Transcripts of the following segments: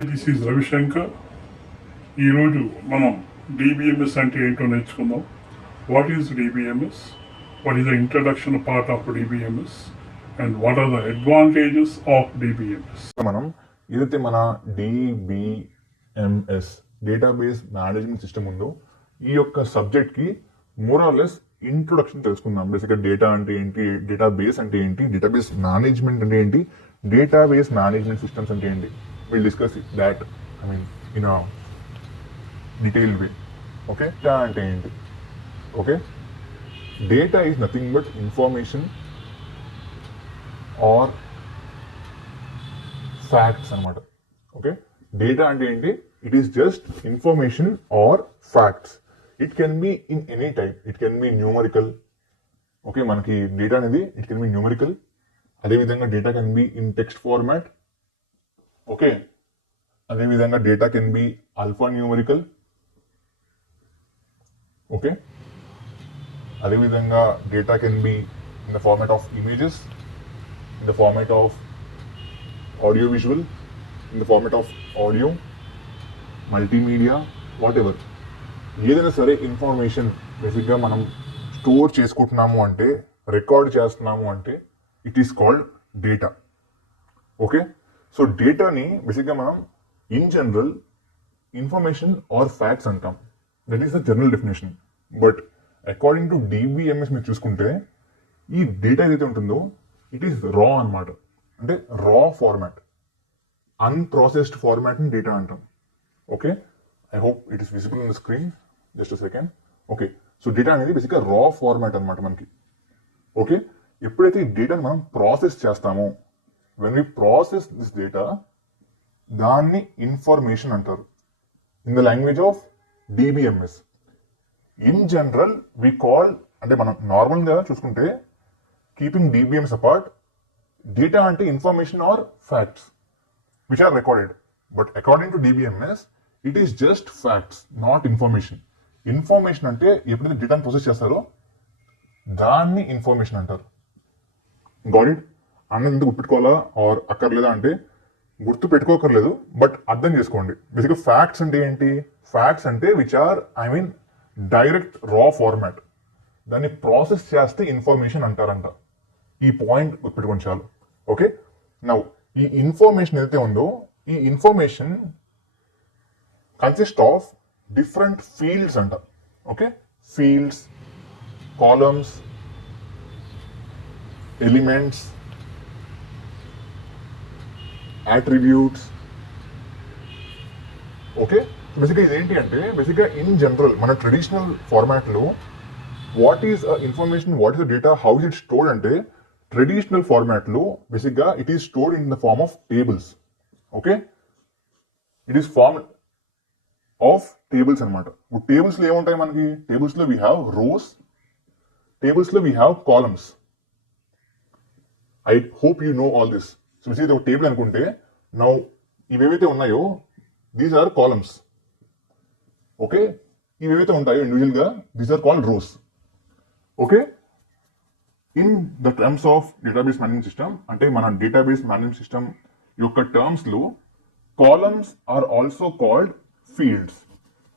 This is Ravishankar. ఈరోజు మనం డిబిఎంఎస్ అంటే ఏంటో నేర్చుకుందాం. What is DBMS, what is the introduction part of DBMS and what are the advantages of DBMS. మనం ఏదైతే మన డిబిఎంఎస్ డేటాబేస్ మేనేజ్మెంట్ సిస్టమ్ ఉందో ఈ యొక్క సబ్జెక్ట్కి మోర్ ఆర్ లెస్ ఇంట్రొడక్షన్ తెలుసుకుందాం. బేసిక్గా డేటా అంటే ఏంటి, డేటాబేస్ అంటే ఏంటి, డేటాబేస్ మేనేజ్మెంట్ అంటే ఏంటి, డేటాబేస్ మేనేజ్మెంట్ సిస్టమ్స్ అంటే ఏంటి. Will discuss that in a detailed way. Okay, data అంటే ఏంటి? Okay, data is nothing but information or facts అనమాట. ఓకే, డేటా అంటే ఏంటి? It is just information or facts. It can be in any type. It can be numerical. Okay, మనకి data అనేది it can be numerical. అదేవిధంగా data can be in text format. Okay, అదేవిధంగా data can be alpha numerical. Okay, అదేవిధంగా data can be in the format of images, in the format of audio visual, in the format of audio, multimedia, whatever. ఏదైనా సరే ఇన్ఫర్మేషన్ బేసిక్గా మనం స్టోర్ చేసుకుంటున్నాము అంటే, record చేస్తున్నాము అంటే it is called data. Okay, so డేటాని బేసిక్గా మనం in general information or facts అంటాం. That is the general definition. But according to DBMS మీరు చూసుకుంటే ఈ డేటా ఏదైతే ఉంటుందో ఇట్ ఈస్ రా అన్నమాట. అంటే రా ఫార్మాట్, అన్ప్రాసెస్డ్ ఫార్మాట్ని డేటా అంటాం. Okay, I hope it is visible on the screen. Just a second. Okay, so data అనేది బేసిక్గా రా ఫార్మాట్ అనమాట మనకి. ఓకే, ఎప్పుడైతే ఈ డేటాని మనం ప్రాసెస్ చేస్తామో, when we process this data, దాన్ని ఇన్ఫర్మేషన్ అంటారు in the language of DBMS. In general we call, అంటే మనం నార్మల్గా చూసుకుంటే కీపింగ్ డిబిఎంఎస్ అపార్ట్, డేటా అంటే information or facts which are recorded. But according to DBMS it is just facts, not information. Information అంటే ఎప్పుడైతే డేటాను process చేస్తారో దాన్ని ఇన్ఫర్మేషన్ అంటారు. Got it? అన్నది ఎందుకు గుర్తుపెట్టుకోవాలా ఆర్ అక్కర్లేదా అంటే గుర్తు పెట్టుకోకర్లేదు, బట్ అర్థం చేసుకోండి. బేసిక్గా ఫ్యాక్ట్స్ అంటే ఏంటి? ఫ్యాక్ట్స్ అంటే విచ్ ఆర్ డైరెక్ట్ రా ఫార్మాట్. దాన్ని ప్రాసెస్ చేస్తే ఇన్ఫర్మేషన్ అంటారంట. ఈ పాయింట్ గుర్తుపెట్టుకోండి చాలు. ఓకే, నౌ ఈ ఇన్ఫర్మేషన్ ఏదైతే ఉందో ఈ information consist of different fields అంట. Okay, fields, columns, elements, attributes. Okay, బేసిక్గా ఇదేంటి అంటే బేసిక్గా ఇన్ జనరల్ మన ట్రెడిషనల్ ఫార్మాట్లో what is information, what is the data, how is it stored అంటే ట్రెడిషనల్ ఫార్మాట్లో బేసిక్గా it is stored in the form of tables. Okay, it is form of tables అనమాట. టేబుల్స్లో ఏముంటాయి మనకి? టేబుల్స్లో వీ హ్యావ్ రోస్, టేబుల్స్లో we have columns. I hope you no all this. So ఇది ఒక టేబుల్ అనుకుంటే నౌ ఇవేవైతే ఉన్నాయో దీస్ ఆర్ కాలమ్స్. ఓకే, ఇవేవైతే ఉంటాయో ఇండివిజువల్గా these are called rows. Okay, in the terms of database management system, అంటే మన డేటాబేస్ మేనేజ్మెంట్ సిస్టమ్ యొక్క టర్మ్స్లో columns are also called fields,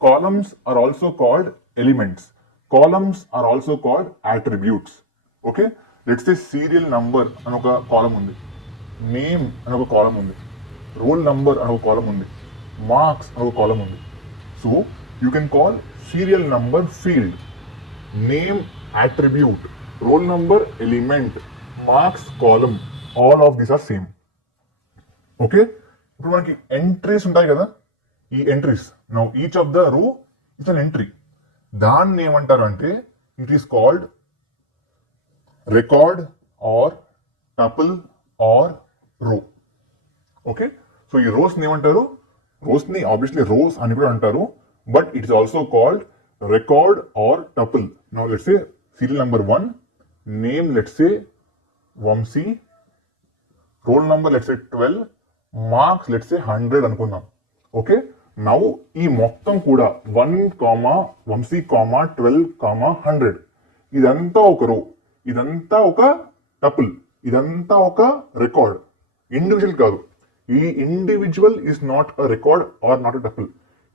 columns are also called elements, columns are also called attributes. Okay, let's say serial number అని ఒక కాలం ఉంది, నేమ్ అని ఒక కాలం ఉంది, రోల్ నంబర్ అని ఒక కాలం ఉంది, మార్క్స్ అని ఒక కాలం ఉంది. So you can call serial number field, name attribute, roll number element, marks column, all of these are same. Okay, ఇప్పుడు మనకి ఎంట్రీస్ ఉంటాయి కదా, ఈ entries now each of the row it's an entry. దాన్ని ఏమంటారు అంటే it is called record or tuple or row. Okay, so ఈ రోస్ని ఏమంటారు? రోస్ని ఆబ్వియస్లీ రోస్ అని కూడా అంటారు, but it is also called record or tuple. Now let's say serial number 1, name let's say Vamsi, roll number let's say 12, marks let's say 100 అనుకుందాం. Okay, now ఈ మొత్తం కూడా 1, Vamsi, 12, 100 ఇదంతా ఒక రో, ఇదంతా ఒక టపుల్, ఇదంతా ఒక రికార్డ్, ఇండివిజువల్ కాదు. ఈ individual is not a record or not a tuple.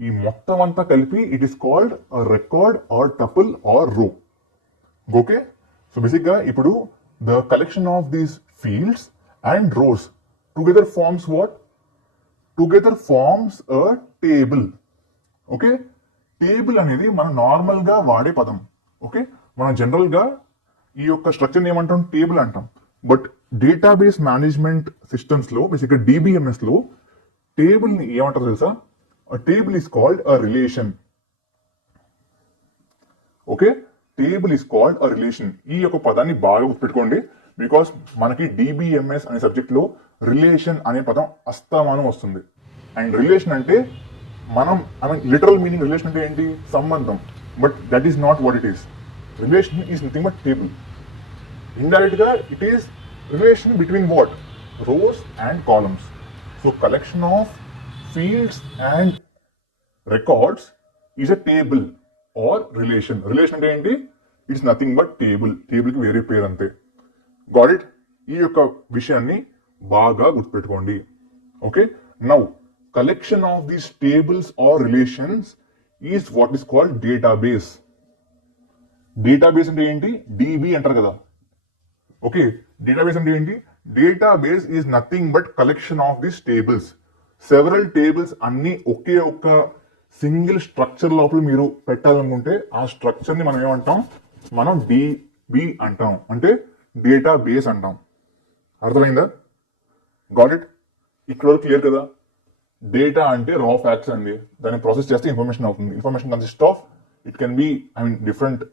ఈ మొత్తం అంతా కలిపి it is called a record or tuple or row. Okay, so బేసిక్గా ఇప్పుడు the collection of these fields and rows together forms what? Together forms a table. Okay, table అనేది మనం నార్మల్గా వాడే పదం. ఓకే, మనం జనరల్గా ఈ యొక్క స్ట్రక్చర్ని ఏమంటాం? టేబుల్ అంటాం. బట్ డేటాబేస్ మేనేజ్మెంట్ సిస్టమ్స్లో బేసిక్గా DBMSలో టేబుల్ని ఏమంటారు తెలుసా? Table is called a relation. Okay, table is called a relation. ఈ యొక్క పదాన్ని బాగా గుర్తుపెట్టుకోండి, బికాస్ మనకి DBMS అనే సబ్జెక్ట్లో రిలేషన్ అనే పదం అస్తమానం వస్తుంది. అండ్ రిలేషన్ అంటే మనం లిటరల్ మీనింగ్ రిలేషన్ అంటే ఏంటి? సంబంధం. But that is not what it is. Relation is nothing but table. Indirect గా it is relation between what? Rows and columns. So collection of fields and records is a table or relation. Relation అంటే ఏంటి? It's nothing but table. టేబుల్కి వేరే పేరు అంతే. Got it? ఈ యొక్క విషయాన్ని బాగా గుర్తుపెట్టుకోండి. Okay, now collection of these tables or relations is what is called database. Database అంటే ఏంటి? DB అంటారు కదా. ఓకే, డేటాబేస్ అంటే ఏంటి? Database is nothing but collection of these tables. Several tables అన్ని ఒకే ఒక్క సింగిల్ స్ట్రక్చర్ లోపల మీరు పెట్టాలనుకుంటే ఆ స్ట్రక్చర్ ని మనం ఏమంటాం? మనం DB అంటాం, అంటే డేటాబేస్ అంటాం. అర్థమైందా? Got it? ఇక్కడ క్లియర్ కదా? డేటా అంటే రా ఫ్యాక్ట్స్ అండి. దాన్ని ప్రాసెస్ చేస్తే ఇన్ఫర్మేషన్ అవుతుంది. Information consist of, it can be different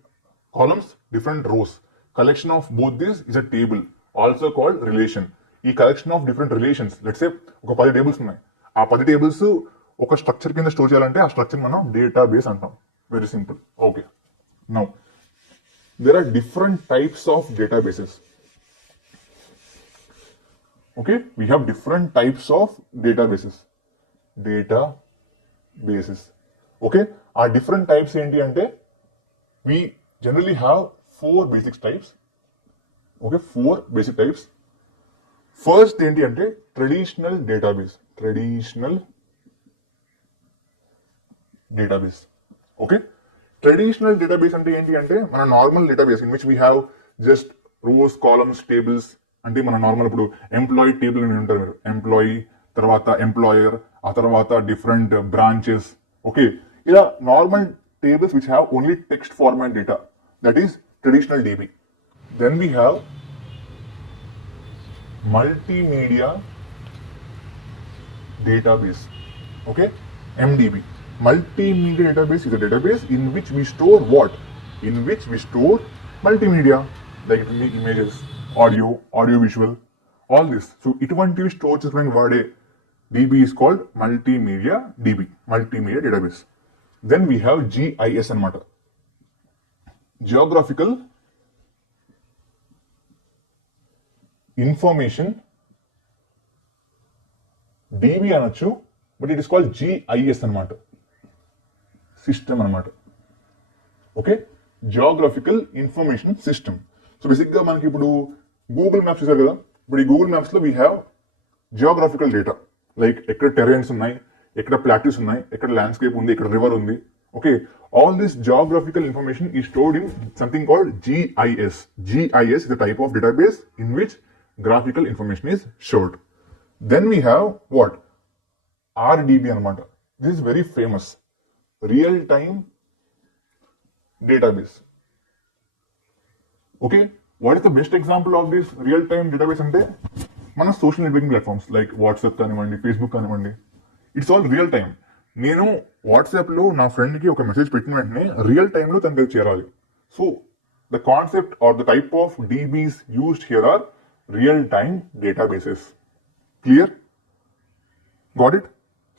columns, different rows. Collection of both this is a table, also called relation. ఈ collection of different relations, let's say ఒక 10 టేబుల్స్ ఉన్నాయి. ఆ 10 టేబుల్స్ ఒక స్ట్రక్చర్ కింద స్టోర్ చేయాలంటే ఆ స్ట్రక్చర్ మనం డేటాబేస్ అంటాం. Very simple. Okay, now there are different types of databases. Okay, we have different types of databases. Okay, our different types enti ante we generally have 4 basic types. Okay, 4 basic types. First enti ante traditional database. Okay, traditional database అంటే ఏంటి అంటే మన normal database in which we have just rows, columns, tables. అంటే మన నార్మల్ ఇప్పుడు employee table అని ఉంటారు మీరు. ఎంప్లాయీ, తర్వాత ఎంప్లాయర్, ఆ తర్వాత డిఫరెంట్ బ్రాంచెస్. ఓకే, ఇలా normal tables which have only text format data, that is traditional DB. Then we have multimedia database, okay, MDB. Multimedia database is a database in which we store what? In which we store multimedia, like images, audio visual, all this. So ఇటువంటివి స్టోర్ చేసుకోవడానికి వాడే DB is called multimedia DB, multimedia database. Then we have GIS అన్నమాట, geographical information DB అనొచ్చు, but it is called GIS అన్నమాట, సిస్టమ్ అన్నమాట. Okay, geographical information system. So basic గా మనకి ఇప్పుడు గూగుల్ మ్యాప్స్ చూసారు కదా, ఇప్పుడు ఈ గూగుల్ మ్యాప్స్ లో we have geographical data, like ఎక్కడ టెరెన్స్ ఉన్నాయి, ఎక్కడ ప్లాట్యూస్ ఉన్నాయి, ఎక్కడ ల్యాండ్స్కేప్ ఉంది, ఎక్కడ రివర్ ఉంది. Okay, all this geographical information is stored in something called GIS. GIS is the type of database in which graphical information is stored. Then we have what? RDB anamata. This is very famous, real time database. Okay, what is the best example of this real time database ante mana social networking platforms like WhatsApp kanivandi, Facebook kanivandi, it's all real time. నేను వాట్సాప్లో నా ఫ్రెండ్కి ఒక మెసేజ్ పెట్టిన వెంటనే రియల్ టైంలో తన దగ్గర చేరాలి. So the concept or the type of DBs used here are real time databases. Clear? Got it?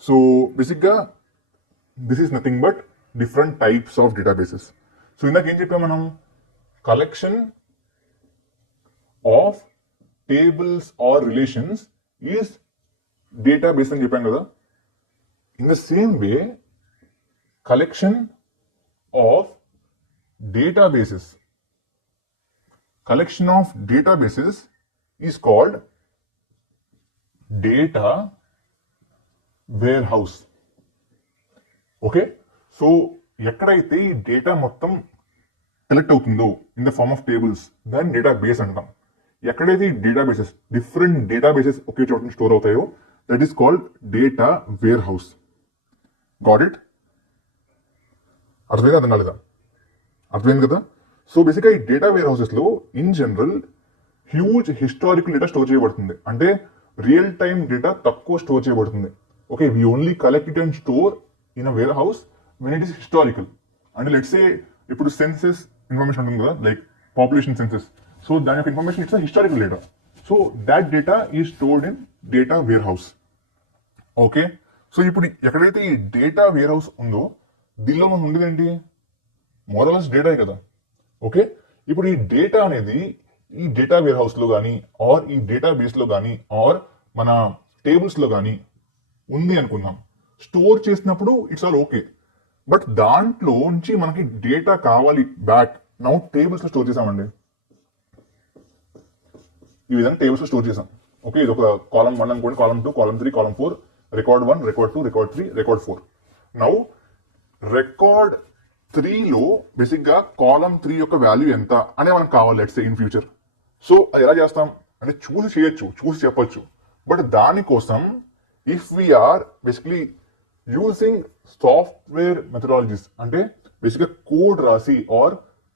So బేసిక్గా this is nothing but different types of databases. So ఇందాక ఏం చెప్పాం మనం? Collection of tables or relations is database అని చెప్పాం కదా. In the same way, collection of databases is called database. Warehouse. Okay, so ఎక్కడైతే ఈ డేటా మొత్తం కలెక్ట్ అవుతుందో in the form of tables దాన్ని డేటా బేస్ అంటాం. ఎక్కడైతే ఈ డేటాబేసెస్ డిఫరెంట్ డేటాబేసెస్ ఒకే చోట స్టోర్ అవుతాయో that is called data warehouse. Got it? అర్థమైందా? అర్థం కాలేదా? అర్థమైంది కదా. సో బేసిక్గా ఈ డేటా వేర్ హౌసెస్లో in general huge historical data store చేయబడుతుంది. అంటే రియల్ టైమ్ డేటా తక్కువ స్టోర్ చేయబడుతుంది. Okay, we only collect it and store in a warehouse when it is historical. అంటే లెట్స్ సే ఇప్పుడు సెన్సెస్ ఇన్ఫర్మేషన్ ఉంటుంది కదా, లైక్ పాపులేషన్ సెన్సెస్. సో దాని యొక్క information it's historical data. So that data is stored in data warehouse. Okay, so ఇప్పుడు ఎక్కడైతే ఈ data wear house ఉందో దీనిలో మనం ఉండేది ఏంటి? మోరలస్ డేటా కదా. ఓకే, ఇప్పుడు ఈ డేటా అనేది ఈ డేటా వేర్ హౌస్లో కానీ ఆర్ ఈ డేటా బేస్లో కానీ ఆర్ మన టేబుల్స్లో కానీ ఉంది అనుకుందాం. స్టోర్ చేసినప్పుడు ఇట్స్ ఆల్ ఓకే. బట్ దాంట్లో నుంచి మనకి డేటా కావాలి బ్యాక్. నౌ టేబుల్స్లో స్టోర్ చేసామండి, ఈ విధంగా టేబుల్స్లో స్టోర్ చేసాం. ఓకే, ఇది ఒక కాలం 1 అనుకోండి, column 2, column 3, column 4, record 1, record 2, record 3, record 4. Now record 3లో బేసిక్గా కాలం 3 యొక్క వాల్యూ ఎంత అనే మనకు కావాలి let's say in future. So అది ఎలా చేస్తాం అంటే చూసి చేయొచ్చు, చూసి చెప్పొచ్చు. బట్ దానికోసం if we're basically using software methodologies, అంటే బేసిక్గా కోడ్ రాసి ఆర్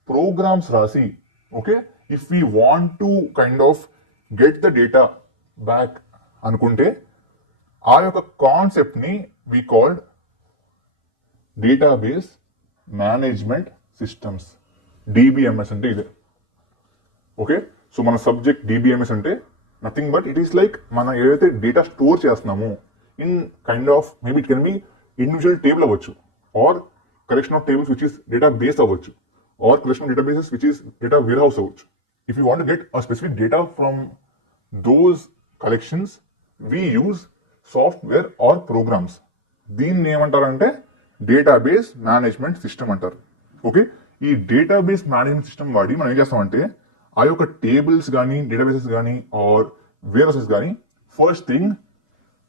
ప్రోగ్రామ్స్ రాసి, okay, if we want to kind of get the data back అనుకుంటే ఆ యొక్క కాన్సెప్ట్ని we called database management systems. DBMS అంటే ఇదే. ఓకే, సో మన సబ్జెక్ట్ డిబిఎంఎస్ అంటే nothing but it is like మనం ఏదైతే డేటా స్టోర్ చేస్తున్నామో in kind of maybe it can be individual table అవ్వచ్చు, or collection of tables which is database అవ్వచ్చు, or collection of databases which is data warehouse అవ్వచ్చు. If you want to get a specific data from those collections we use software or programs. దీన్ని ఏమంటారంటే database management system అంటారు. Okay, ఈ database management system వాడి మనం ఏం చేస్తామంటే ఆ యొక్క టేబుల్స్ కానీ డేటాబేసెస్ కానీ ఆర్ వేర్ హౌసెస్ కానీ ఫస్ట్ థింగ్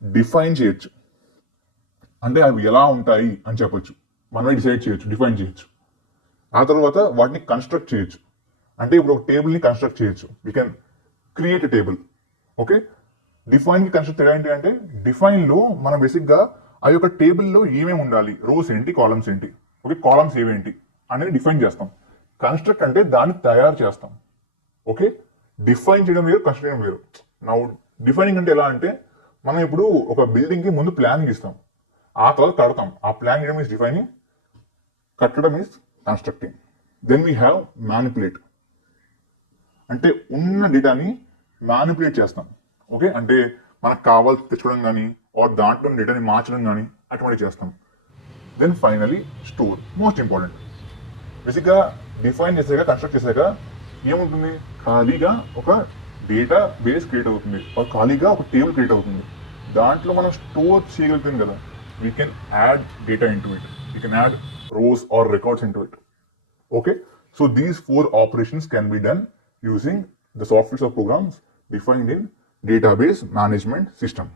డిఫైన్ చేయొచ్చు. అంటే అవి ఎలా ఉంటాయి అని చెప్పొచ్చు, మనమే డిసైడ్ చేయొచ్చు, డిఫైన్ చేయొచ్చు. ఆ తర్వాత వాటిని కన్స్ట్రక్ట్ చేయొచ్చు. అంటే ఇప్పుడు ఒక టేబుల్ని కన్స్ట్రక్ట్ చేయొచ్చు, we can create a table. Okay, డిఫైన్కి కన్స్ట్రక్ట్ ఏంటి అంటే డిఫైన్లో మనం బేసిక్గా ఆ యొక్క టేబుల్లో ఏమేమి ఉండాలి, రోస్ ఏంటి, కాలమ్స్ ఏంటి, ఓకే, కాలమ్స్ ఏవేంటి అనేది డిఫైన్ చేస్తాం. కన్స్ట్రక్ట్ అంటే దాన్ని తయారు చేస్తాం. ఓకే, డిఫైన్ చేయడం వేరు, కన్స్ట్రక్ట్ చేయడం వేరు. నా డిఫైనింగ్ అంటే ఎలా అంటే మనం ఇప్పుడు ఒక బిల్డింగ్కి ముందు ప్లానింగ్ ఇస్తాం, ఆ తర్వాత కడతాం. ఆ ప్లాన్ చేయడం ఈస్ డిఫైనింగ్, కట్టడం is constructing. Then we have manipulate, అంటే ఉన్న డేటాని మ్యానిపులేట్ చేస్తాం. ఓకే, అంటే మనకు కావాల్సి తెచ్చుకోవడం కానీ ఆర్ దాంట్లో డేటాని మార్చడం కానీ అటువంటి చేస్తాం. Then finally store, most important. బేసిక్గా డిఫైన్ చేసాక కన్స్ట్రక్ట్ చేశాక ఏముంటుంది, ఖాళీగా ఒక డేటా బేస్ క్రియేట్ అవుతుంది, ఖాళీగా ఒక టేబుల్ క్రియేట్ అవుతుంది. దాంట్లో మనం స్టోర్ చేయగలుగుతుంది కదా, we can add data into it, we can add rows or records into it. Okay, so these 4 operations can be done using the software or programs defined in database management system.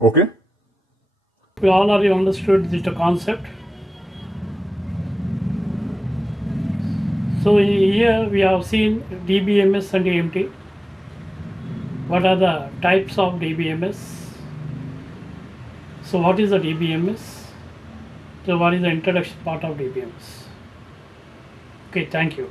Okay, we all already understood the concept. So here we have seen DBMS and AMT. What are the types of DBMS? So what is the DBMS? So what is the introduction part of DBMS? Okay, thank you.